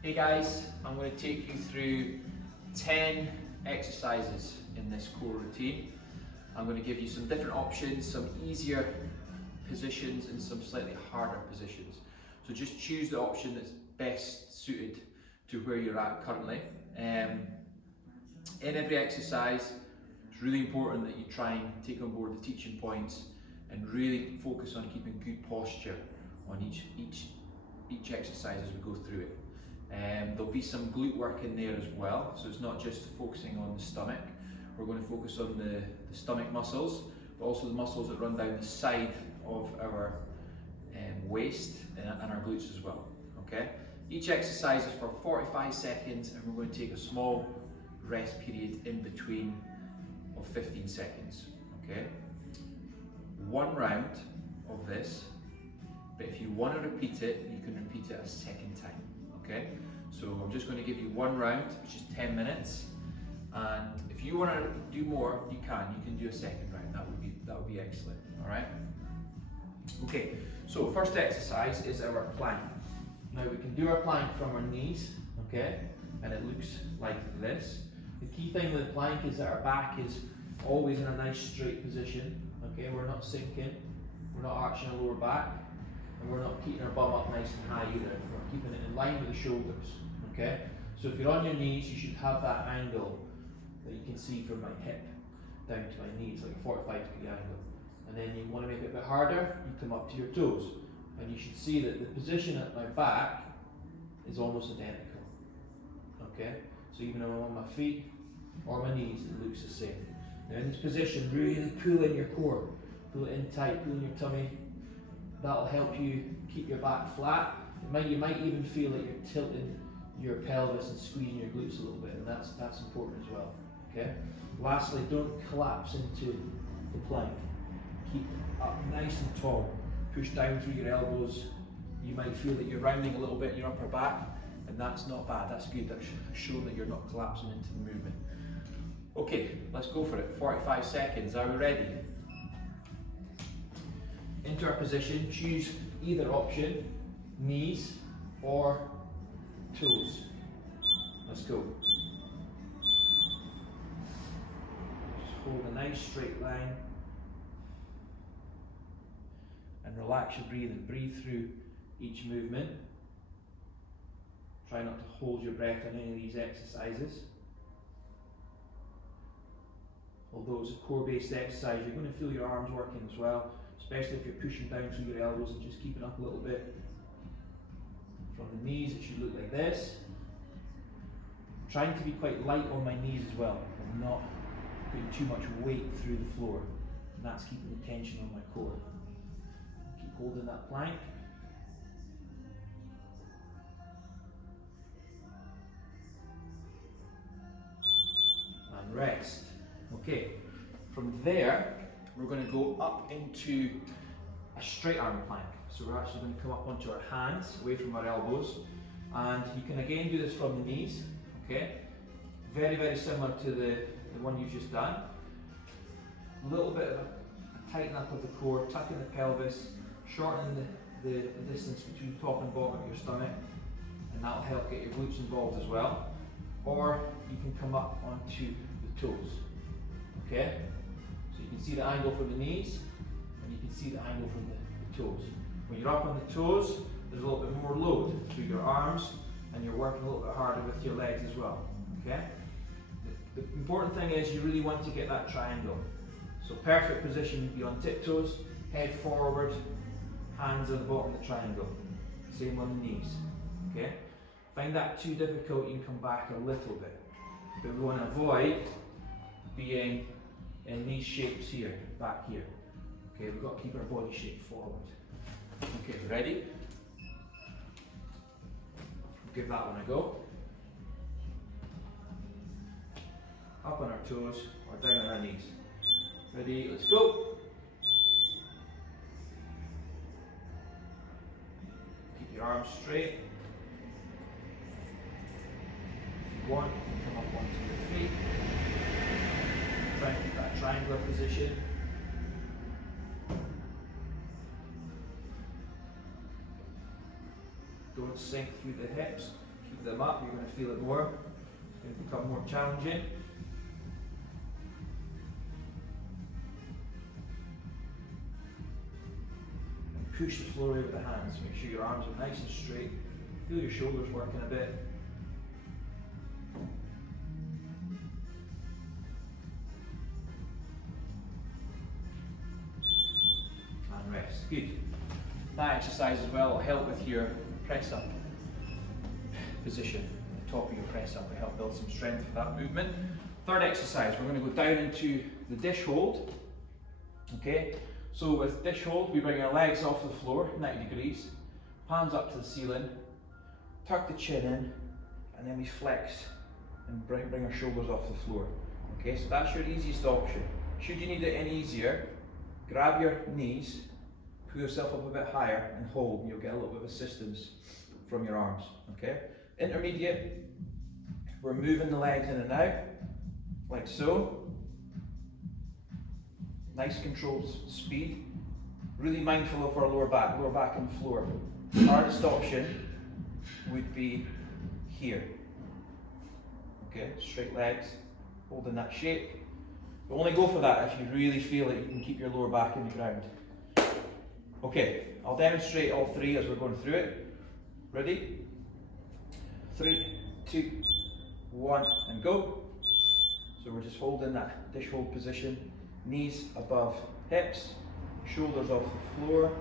Hey guys, I'm going to take you through 10 exercises in this core routine. I'm going to give you some different options, some easier positions and some slightly harder positions. So just choose the option that's best suited to where you're at currently. In every exercise, it's really important that you try and take on board the teaching points and really focus on keeping good posture on each exercise as we go through it. There'll be some glute work in there as well, so it's not just focusing on the stomach. We're going to focus on the stomach muscles, but also the muscles that run down the side of our waist and our glutes as well. Okay. Each exercise is for 45 seconds, and we're going to take a small rest period in between of 15 seconds. Okay. One round of this, but if you want to repeat it, you can repeat it a second time. Okay, so I'm just going to give you one round, which is 10 minutes, and if you want to do more, you can do a second round. That would be excellent. All right. Okay, so first exercise is our plank. Now we can do our plank from our knees, okay, and it looks like this. The key thing with the plank is that our back is always in a nice straight position. Okay, we're not sinking, we're not arching our lower back, and we're not keeping our bum up nice and high either. We're keeping it in line with the shoulders. Okay, so if you're on your knees, you should have that angle that you can see from my hip down to my knees, like a 45-degree angle. And then you want to make it a bit harder, you come up to your toes, and you should see that the position at my back is almost identical. Okay, so even when I'm on my feet or my knees, it looks the same. Now in this position, really pull in your core, pull it in tight, pull in your tummy. That'll help you keep your back flat. You might even feel like you're tilting your pelvis and squeezing your glutes a little bit, and that's important as well. Okay. Lastly, don't collapse into the plank. Keep up nice and tall. Push down through your elbows. You might feel that you're rounding a little bit in your upper back, and that's not bad. That's good. That's showing that you're not collapsing into the movement. Okay, let's go for it. 45 seconds. Are we ready? Into our position, choose either option, knees or toes. Let's go. Just hold a nice straight line and relax your breathing. Breathe through each movement. Try not to hold your breath on any of these exercises. Although it's a core-based exercise, you're going to feel your arms working as well, especially if you're pushing down through your elbows and just keeping up a little bit. From the knees, it should look like this. I'm trying to be quite light on my knees as well. I'm not putting too much weight through the floor, and that's keeping the tension on my core. Keep holding that plank. And rest. Okay, from there, we're going to go up into a straight arm plank. So we're actually going to come up onto our hands, away from our elbows. And you can again do this from the knees, okay? Very, very similar to the one you've just done. A little bit of a tighten up of the core, tucking the pelvis, shortening the distance between top and bottom of your stomach, and that'll help get your glutes involved as well. Or you can come up onto the toes, okay? So you can see the angle from the knees, and you can see the angle from the toes. When you're up on the toes, there's a little bit more load through your arms, and you're working a little bit harder with your legs as well, okay? The important thing is you really want to get that triangle. So perfect position would be on tiptoes, head forward, hands on the bottom of the triangle. Same on the knees, okay? Find that too difficult, you can come back a little bit. But we want to avoid being in these shapes here, back here. Okay, we've got to keep our body shape forward. Okay, ready? Give that one a go. Up on our toes or down on our knees. Ready, let's go. Keep your arms straight. If you want, you can come up onto your feet. Try and keep that triangular position. Don't sink through the hips. Keep them up, you're going to feel it more. It's going to become more challenging. And push the floor out with the hands. Make sure your arms are nice and straight. Feel your shoulders working a bit. And rest. Good. That exercise as well will help with your press up position. The top of your press up will help build some strength for that movement. Third exercise, we're going to go down into the dish hold. Okay, so with dish hold, we bring our legs off the floor, 90 degrees, palms up to the ceiling, tuck the chin in, and then we flex and bring our shoulders off the floor. Okay, so that's your easiest option. Should you need it any easier, grab your knees, pull yourself up a bit higher and hold, and you'll get a little bit of assistance from your arms. Okay, intermediate, we're moving the legs in and out, like so. Nice controlled speed. Really mindful of our lower back and floor. The hardest option would be here. Okay, straight legs, holding that shape. But only go for that if you really feel that you can keep your lower back in the ground. Okay, I'll demonstrate all three as we're going through it. Ready? 3, 2, 1, and go. So we're just holding that dish hold position. Knees above hips, shoulders off the floor.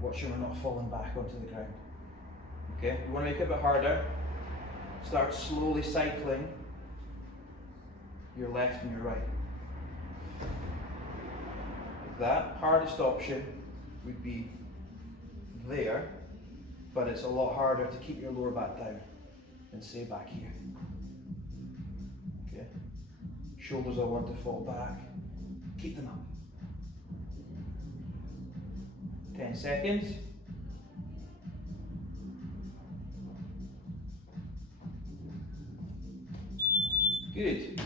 Watch sure we're not falling back onto the ground. Okay, you want to make it a bit harder. Start slowly cycling your left and your right. Like that. Hardest option would be there, but it's a lot harder to keep your lower back down than say back here. Okay. Shoulders I want to fall back. Keep them up. 10 seconds. Good.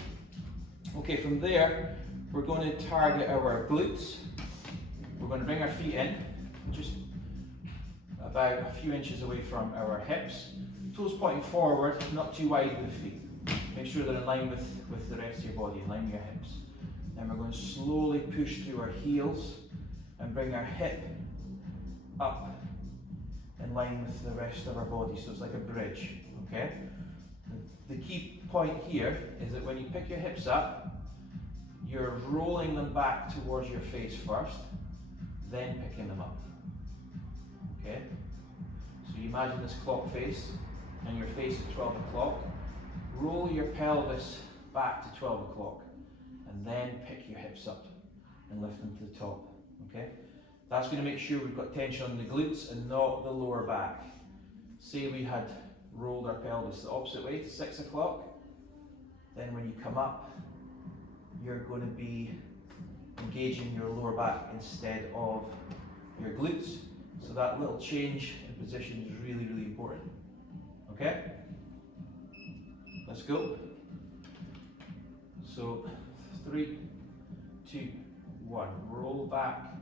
Okay, from there, we're going to target our glutes. We're going to bring our feet in, just about a few inches away from our hips. Toes pointing forward, not too wide with the feet. Make sure they're in line with the rest of your body, in line with your hips. Then we're going to slowly push through our heels and bring our hip up in line with the rest of our body, so it's like a bridge, okay? The key point here is that when you pick your hips up, you're rolling them back towards your face first, then picking them up, okay? So you imagine this clock face, and your face is 12 o'clock. Roll your pelvis back to 12 o'clock, and then pick your hips up and lift them to the top, okay? That's going to make sure we've got tension on the glutes and not the lower back. Say we had rolled our pelvis the opposite way to 6 o'clock, then when you come up, you're going to be engaging your lower back instead of your glutes. So that little change in position is really, really important. Okay? Let's go. So 3, 2, 1. Roll back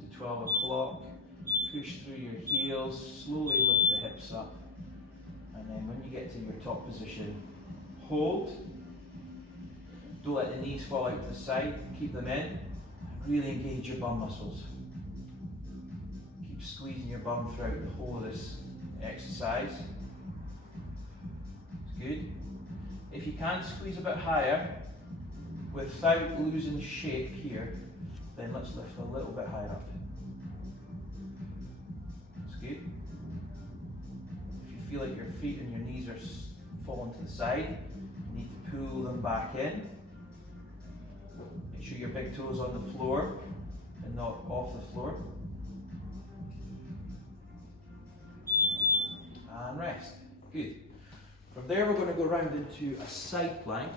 to 12 o'clock. Push through your heels. Slowly lift the hips up. And then when you get to your top position, hold. Don't let the knees fall out to the side. Keep them in. Really engage your bum muscles. Keep squeezing your bum throughout the whole of this exercise. It's good. If you can squeeze a bit higher without losing shape here, then let's lift a little bit higher up. That's good. If you feel like your feet and your knees are falling to the side, you need to pull them back in. Make sure your big toes on the floor and not off the floor. And rest. Good. From there we're going to go round into a side plank.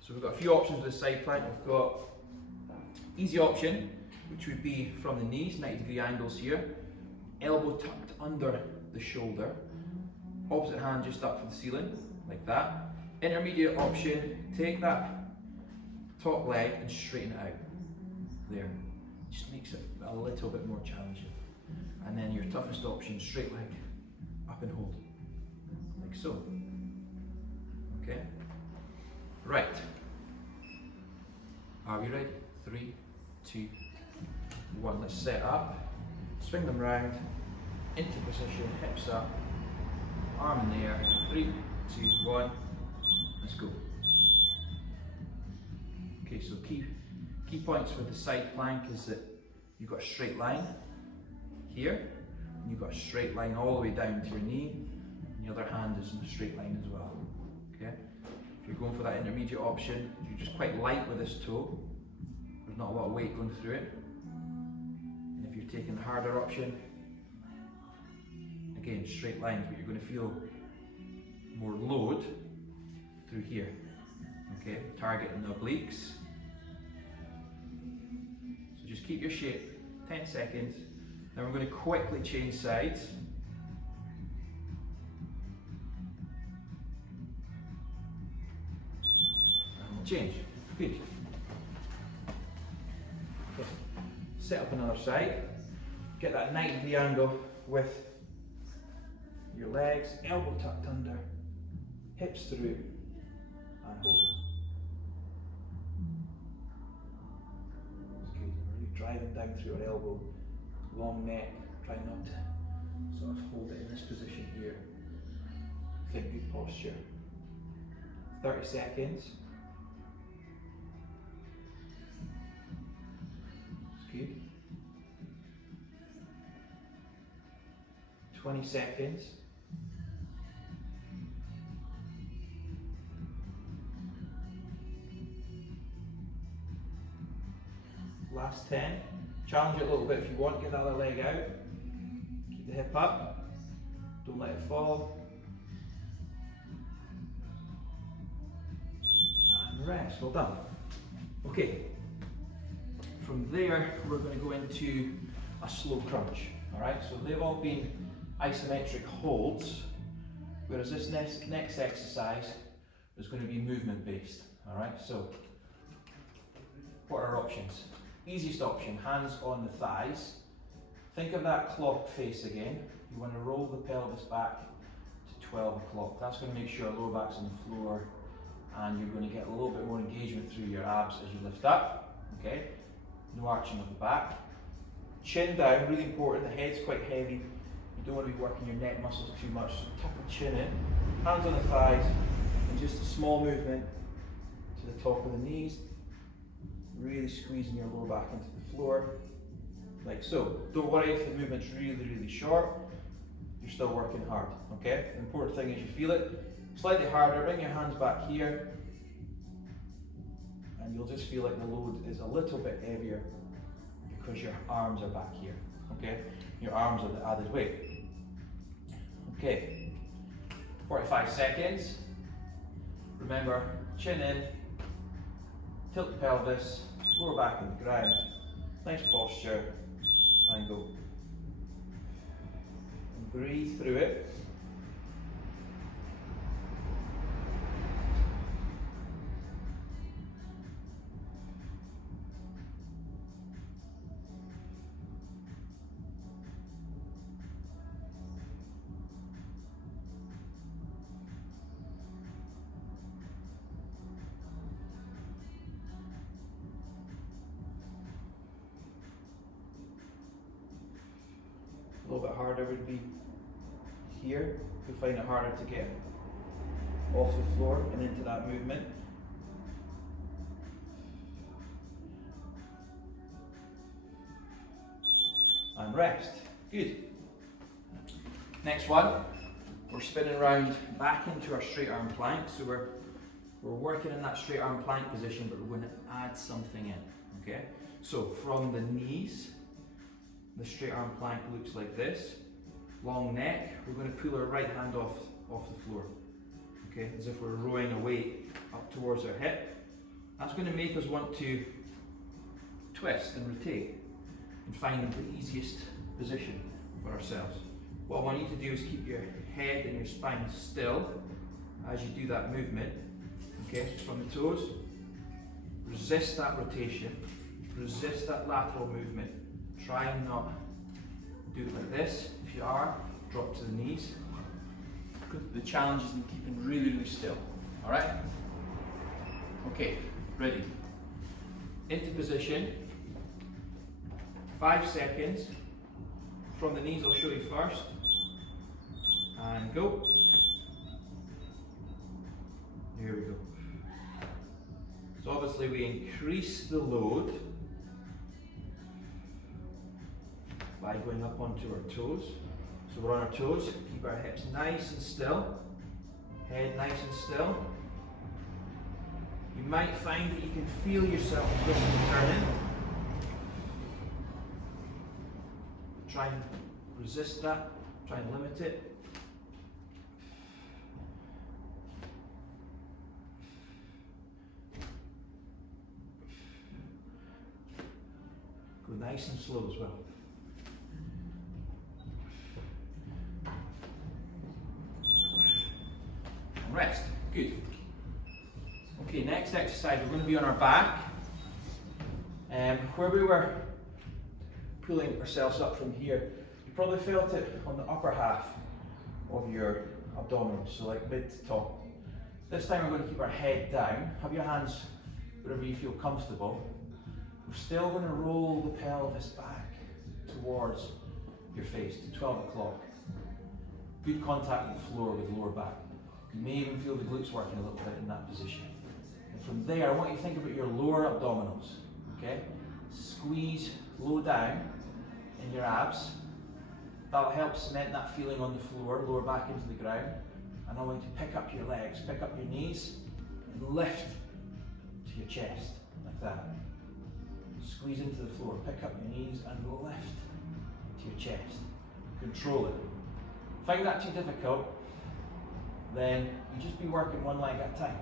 So we've got a few options with a side plank. We've got easy option, which would be from the knees, 90-degree angles here. Elbow tucked under the shoulder. Opposite hand just up for the ceiling, like that. Intermediate option, take that top leg and straighten it out. There. Just makes it a little bit more challenging. And then your toughest option, straight leg, up and hold. like so. Okay? Right. Are we ready? 3, 2, 1. Let's set up. Swing them round. Into position. Hips up. Arm in the air. 3, 2, 1. Let's go. Okay, so key points with the side plank is that you've got a straight line here, and you've got a straight line all the way down to your knee, and the other hand is in a straight line as well. Okay? If you're going for that intermediate option, you're just quite light with this toe. There's not a lot of weight going through it. And if you're taking the harder option, again, straight lines, but you're going to feel more load through here. Okay, targeting the obliques. So just keep your shape, 10 seconds. Then we're going to quickly change sides. And we'll change. Good. Okay. Set up another side. Get that 90-degree angle with your legs, elbow tucked under, hips through, and hold. That's good. Really driving down through our elbow, long neck. Try not to sort of hold it in this position here. Think good posture. 30 seconds. That's good. 20 seconds. Last 10. Challenge it a little bit if you want. Get the other leg out. Keep the hip up. Don't let it fall. And rest. Well done. Okay. From there, we're going to go into a slow crunch. Alright, so they've all been isometric holds, whereas this next exercise is going to be movement based. Alright, so what are our options? Easiest option, hands on the thighs. Think of that clock face again. You want to roll the pelvis back to 12 o'clock. That's going to make sure lower back's on the floor, and you're going to get a little bit more engagement through your abs as you lift up. Okay, no arching of the back. Chin down, really important. The head's quite heavy. You don't want to be working your neck muscles too much. So tuck the chin in, hands on the thighs, and just a small movement to the top of the knees. Really squeezing your lower back into the floor, like so. Don't worry if the movement's really short, you're still working hard, okay? The important thing is you feel it. Slightly harder, bring your hands back here, and you'll just feel like the load is a little bit heavier because your arms are back here, okay? Your arms are the added weight. Okay, 45 seconds. Remember, chin in, tilt the pelvis, lower back on the ground, nice posture, and go. And breathe through it. A little bit harder would be here. You'll find it harder to get off the floor and into that movement. And rest. Good. Next one, we're spinning around back into our straight arm plank. So we're working in that straight arm plank position, but we're going to add something in. Okay? So from the knees, the straight arm plank looks like this. Long neck, we're going to pull our right hand off the floor. Okay, as if we're rowing a weight up towards our hip. That's going to make us want to twist and rotate and find the easiest position for ourselves. What I want you to do is keep your head and your spine still as you do that movement. Okay, so from the toes, resist that rotation, resist that lateral movement. Try and not do it like this. If you are, drop to the knees. The challenge is in keeping really, really still. All right? Okay, ready. Into position. 5 seconds. From the knees, I'll show you first. And go. Here we go. So obviously we increase the load by going up onto our toes. So we're on our toes, keep our hips nice and still, head nice and still. You might find that you can feel yourself twisting and turning. Try and resist that, try and limit it. Go nice and slow as well. And rest. Good. Okay, next exercise, we're going to be on our back. Where we were pulling ourselves up from here, you probably felt it on the upper half of your abdominals, so like mid to top. This time we're going to keep our head down. Have your hands wherever you feel comfortable. We're still going to roll the pelvis back towards your face to 12 o'clock. Good contact with the floor with the lower back. You may even feel the glutes working a little bit in that position. And from there, I want you to think about your lower abdominals. Okay? Squeeze low down in your abs. That'll help cement that feeling on the floor, lower back into the ground. And I want you to pick up your legs, pick up your knees, and lift to your chest, like that. Squeeze into the floor, pick up your knees, and lift to your chest. Control it. Find that too difficult, then you just be working one leg at a time.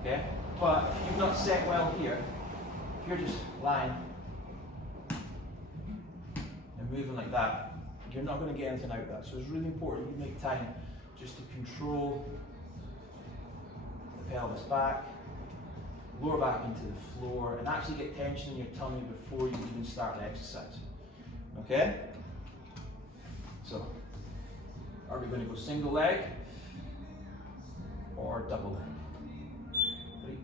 Okay? But if you've not set well here, if you're just lying and moving like that, you're not going to get anything out of that. So it's really important you make time just to control the pelvis back, lower back into the floor, and actually get tension in your tummy before you even start the exercise. Okay? So, are we going to go single leg or double leg? 3,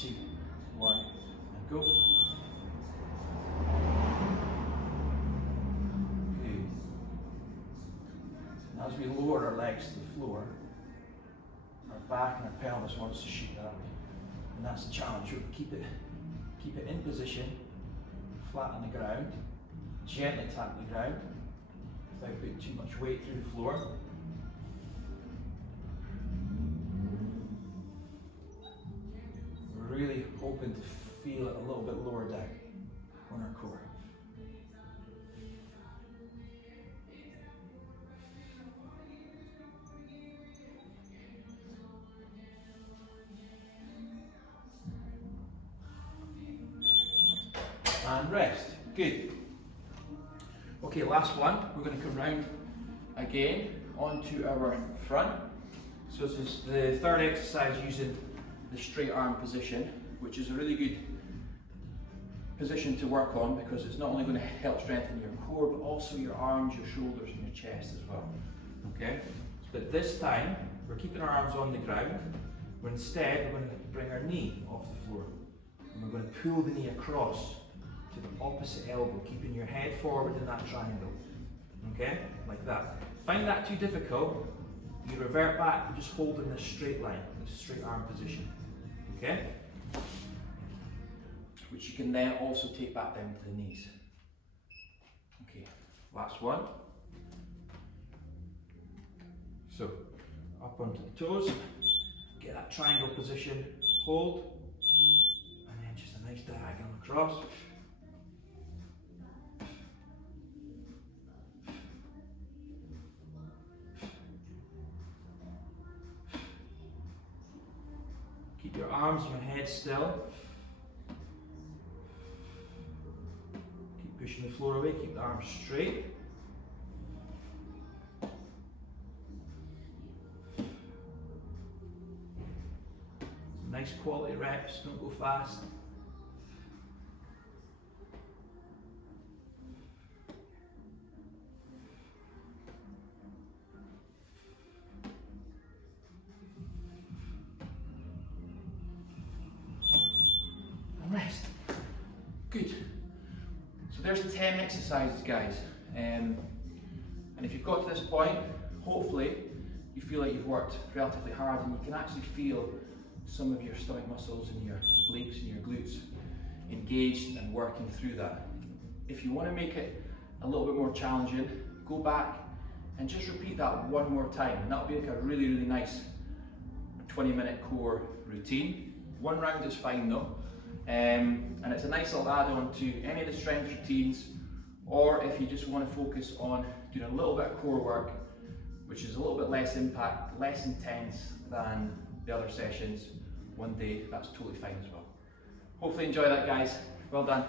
2, 1, and go. Good. As we lower our legs to the floor, our back and our pelvis wants to shoot that way. And that's the challenge. Keep it in position, flat on the ground, gently tap the ground without putting too much weight through the floor. We're really hoping to feel it a little bit lower down on our core. And rest. Good. Okay, last one. We're going to come round again onto our front. So this is the third exercise using the straight arm position, which is a really good position to work on because it's not only going to help strengthen your core, but also your arms, your shoulders, and your chest as well. Okay? But this time, we're keeping our arms on the ground. But instead, we're going to bring our knee off the floor. And we're going to pull the knee across to the opposite elbow, keeping your head forward in that triangle. Okay? Like that. Find that too difficult, you revert back and just hold in this straight line, this straight arm position. Okay? Which you can then also take back down to the knees. Okay, last one. So, up onto the toes, get that triangle position, hold, and then just a nice diagonal across. Keep your arms and your head still. Keep pushing the floor away, keep the arms straight. Nice quality reps, don't go fast. there's 10 exercises, guys. And if you've got to this point, hopefully you feel like you've worked relatively hard and you can actually feel some of your stomach muscles and your obliques and your glutes engaged and working through that. If you want to make it a little bit more challenging, go back and just repeat that one more time, and that'll be like a really, really nice 20-minute core routine. One round is fine though, and it's a nice little add-on to any of the strength routines, or if you just want to focus on doing a little bit of core work, which is a little bit less impact, less intense than the other sessions one day, that's totally fine as well. Hopefully enjoy that, guys. Well done.